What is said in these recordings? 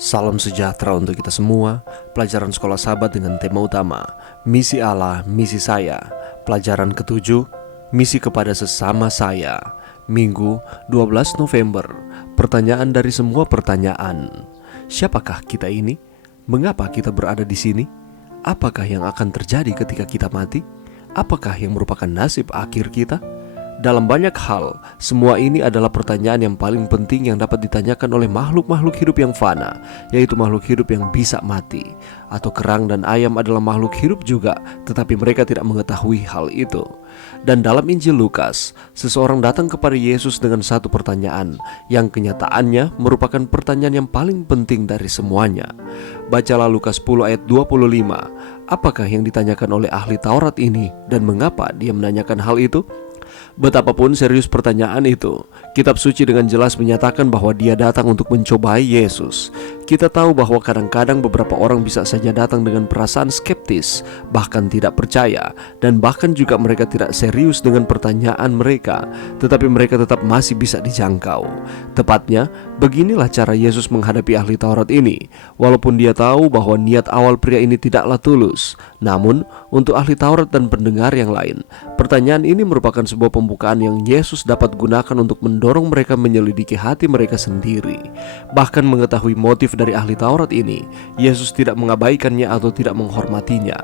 Salam sejahtera untuk kita semua. Pelajaran Sekolah Sahabat dengan tema utama Misi Allah, Misi Saya. Pelajaran ke-7, Misi kepada sesama saya. Minggu 12 November. Pertanyaan dari semua pertanyaan. Siapakah kita ini? Mengapa kita berada di sini? Apakah yang akan terjadi ketika kita mati? Apakah yang merupakan nasib akhir kita? Dalam banyak hal, semua ini adalah pertanyaan yang paling penting yang dapat ditanyakan oleh makhluk-makhluk hidup yang fana, yaitu makhluk hidup yang bisa mati. Atau kerang dan ayam adalah makhluk hidup juga, tetapi mereka tidak mengetahui hal itu. Dan dalam Injil Lukas, seseorang datang kepada Yesus dengan satu pertanyaan, yang kenyataannya merupakan pertanyaan yang paling penting dari semuanya. Bacalah Lukas 10 ayat 25. Apakah yang ditanyakan oleh ahli Taurat ini, dan mengapa dia menanyakan hal itu? Betapapun serius pertanyaan itu, kitab suci dengan jelas menyatakan bahwa dia datang untuk mencobai Yesus. Kita tahu bahwa kadang-kadang beberapa orang bisa saja datang dengan perasaan skeptis, bahkan tidak percaya, dan bahkan juga mereka tidak serius dengan pertanyaan mereka, tetapi mereka tetap masih bisa dijangkau. Tepatnya, beginilah cara Yesus menghadapi ahli Taurat ini. Walaupun dia tahu bahwa niat awal pria ini tidaklah tulus, namun untuk ahli Taurat dan pendengar yang lain, pertanyaan ini merupakan sebuah pembukaan yang Yesus dapat gunakan untuk mendorong mereka menyelidiki hati mereka sendiri. Bahkan mengetahui motif dari ahli Taurat ini, Yesus tidak mengabaikannya atau tidak menghormatinya.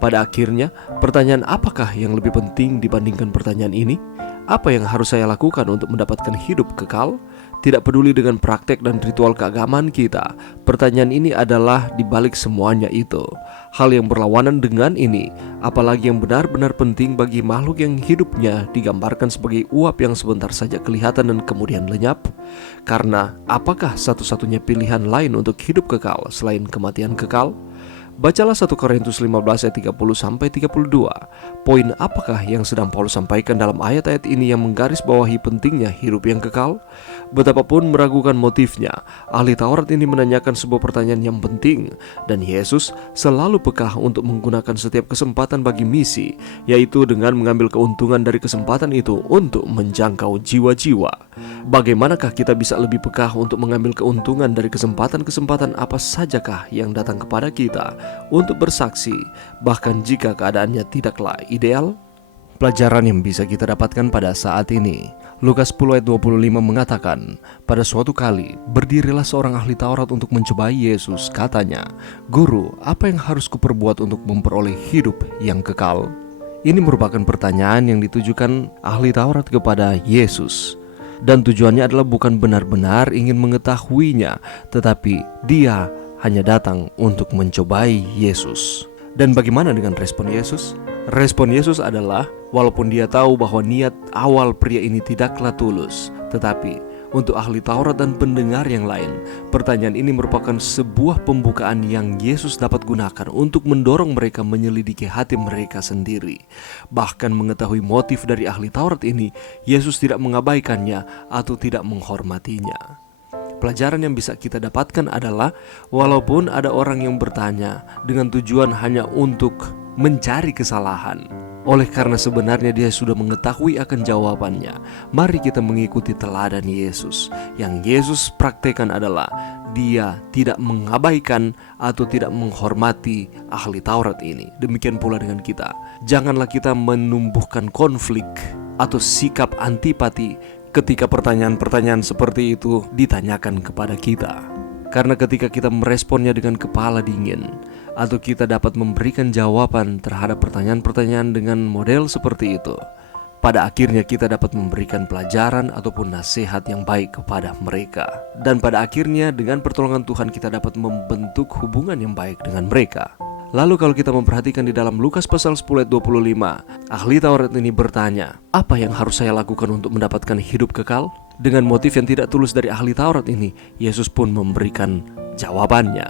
Pada akhirnya, pertanyaan apakah yang lebih penting dibandingkan pertanyaan ini? Apa yang harus saya lakukan untuk mendapatkan hidup kekal? Tidak peduli dengan praktek dan ritual keagamaan kita, pertanyaan ini adalah dibalik semuanya itu. Hal yang berlawanan dengan ini, apalagi yang benar-benar penting bagi makhluk yang hidupnya digambarkan sebagai uap yang sebentar saja kelihatan dan kemudian lenyap. Karena apakah satu-satunya pilihan lain untuk hidup kekal selain kematian kekal? Bacalah 1 Korintus 15 ayat 30-32. Poin apakah yang sedang Paulus sampaikan dalam ayat-ayat ini yang menggarisbawahi pentingnya hidup yang kekal? Betapapun meragukan motifnya, ahli Taurat ini menanyakan sebuah pertanyaan yang penting, dan Yesus selalu peka untuk menggunakan setiap kesempatan bagi misi, yaitu dengan mengambil keuntungan dari kesempatan itu untuk menjangkau jiwa-jiwa. Bagaimanakah kita bisa lebih peka untuk mengambil keuntungan dari kesempatan-kesempatan apa sajakah yang datang kepada kita untuk bersaksi, bahkan jika keadaannya tidaklah ideal? Pelajaran yang bisa kita dapatkan pada saat ini, Lukas 10 ayat 25 mengatakan, pada suatu kali berdirilah seorang ahli Taurat untuk mencobai Yesus. Katanya, "Guru, apa yang harus kuperbuat untuk memperoleh hidup yang kekal?" Ini merupakan pertanyaan yang ditujukan ahli Taurat kepada Yesus. Dan tujuannya adalah bukan benar-benar ingin mengetahuinya, tetapi dia hanya datang untuk mencobai Yesus. Dan bagaimana dengan respon Yesus? Respon Yesus adalah, walaupun dia tahu bahwa niat awal pria ini tidaklah tulus, tetapi untuk ahli Taurat dan pendengar yang lain, pertanyaan ini merupakan sebuah pembukaan yang Yesus dapat gunakan untuk mendorong mereka menyelidiki hati mereka sendiri. Bahkan mengetahui motif dari ahli Taurat ini, Yesus tidak mengabaikannya atau tidak menghormatinya. Pelajaran yang bisa kita dapatkan adalah, walaupun ada orang yang bertanya dengan tujuan hanya untuk mencari kesalahan, oleh karena sebenarnya dia sudah mengetahui akan jawabannya, mari kita mengikuti teladan Yesus. Yang Yesus praktekkan adalah dia tidak mengabaikan atau tidak menghormati ahli Taurat ini. Demikian pula dengan kita. Janganlah kita menumbuhkan konflik atau sikap antipati ketika pertanyaan-pertanyaan seperti itu ditanyakan kepada kita. Karena ketika kita meresponnya dengan kepala dingin, atau kita dapat memberikan jawaban terhadap pertanyaan-pertanyaan dengan model seperti itu, pada akhirnya kita dapat memberikan pelajaran ataupun nasihat yang baik kepada mereka. Dan pada akhirnya dengan pertolongan Tuhan kita dapat membentuk hubungan yang baik dengan mereka. Lalu kalau kita memperhatikan di dalam Lukas pasal 10 ayat 25, ahli Taurat ini bertanya, apa yang harus saya lakukan untuk mendapatkan hidup kekal? Dengan motif yang tidak tulus dari ahli Taurat ini, Yesus pun memberikan jawabannya.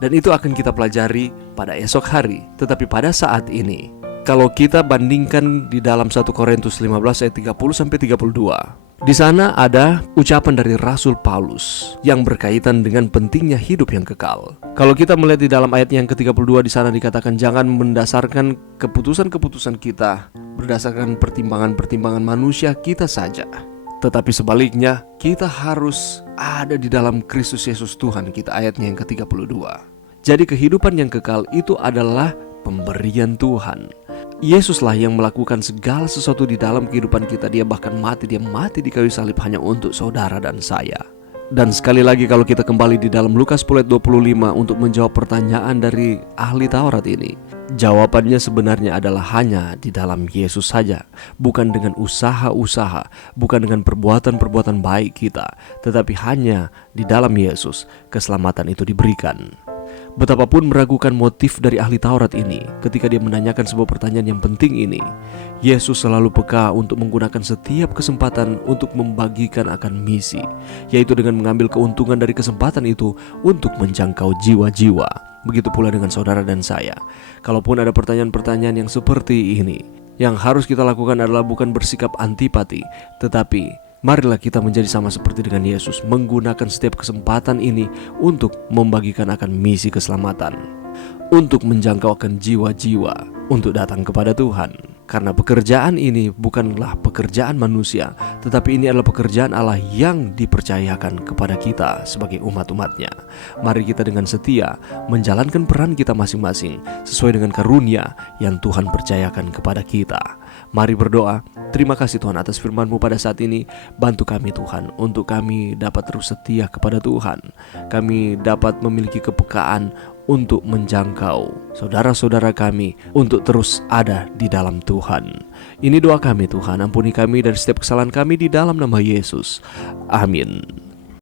Dan itu akan kita pelajari pada esok hari. Tetapi pada saat ini, kalau kita bandingkan di dalam 1 Korintus 15 ayat 30-32, di sana ada ucapan dari Rasul Paulus yang berkaitan dengan pentingnya hidup yang kekal. Kalau kita melihat di dalam ayat yang ke-32, di sana dikatakan jangan mendasarkan keputusan-keputusan kita berdasarkan pertimbangan-pertimbangan manusia kita saja, Tetapi sebaliknya, kita harus ada di dalam Kristus Yesus Tuhan kita, ayatnya yang ke-32. Jadi kehidupan yang kekal itu adalah pemberian Tuhan. Yesuslah yang melakukan segala sesuatu di dalam kehidupan kita. Dia bahkan mati di kayu salib hanya untuk saudara dan saya. Dan sekali lagi kalau kita kembali di dalam Lukas 10 ayat 25 untuk menjawab pertanyaan dari ahli Taurat ini, jawabannya sebenarnya adalah hanya di dalam Yesus saja. Bukan dengan usaha-usaha, bukan dengan perbuatan-perbuatan baik kita, tetapi hanya di dalam Yesus keselamatan itu diberikan. Betapapun meragukan motif dari ahli Taurat ini ketika dia menanyakan sebuah pertanyaan yang penting ini, Yesus selalu peka untuk menggunakan setiap kesempatan untuk membagikan akan misi, yaitu dengan mengambil keuntungan dari kesempatan itu untuk menjangkau jiwa-jiwa. Begitu pula dengan saudara dan saya. Kalaupun ada pertanyaan-pertanyaan yang seperti ini, yang harus kita lakukan adalah bukan bersikap antipati, tetapi marilah kita menjadi sama seperti dengan Yesus, menggunakan setiap kesempatan ini untuk membagikan akan misi keselamatan, untuk menjangkau akan jiwa-jiwa untuk datang kepada Tuhan. Karena pekerjaan ini bukanlah pekerjaan manusia, tetapi ini adalah pekerjaan Allah yang dipercayakan kepada kita sebagai umat-umatnya. Mari kita dengan setia menjalankan peran kita masing-masing sesuai dengan karunia yang Tuhan percayakan kepada kita. Mari berdoa. Terima kasih Tuhan atas firman-Mu pada saat ini. Bantu kami Tuhan untuk kami dapat terus setia kepada Tuhan. Kami dapat memiliki kepekaan untuk menjangkau saudara-saudara kami, untuk terus ada di dalam Tuhan. Ini doa kami Tuhan, ampuni kami dari setiap kesalahan kami di dalam nama Yesus. Amin.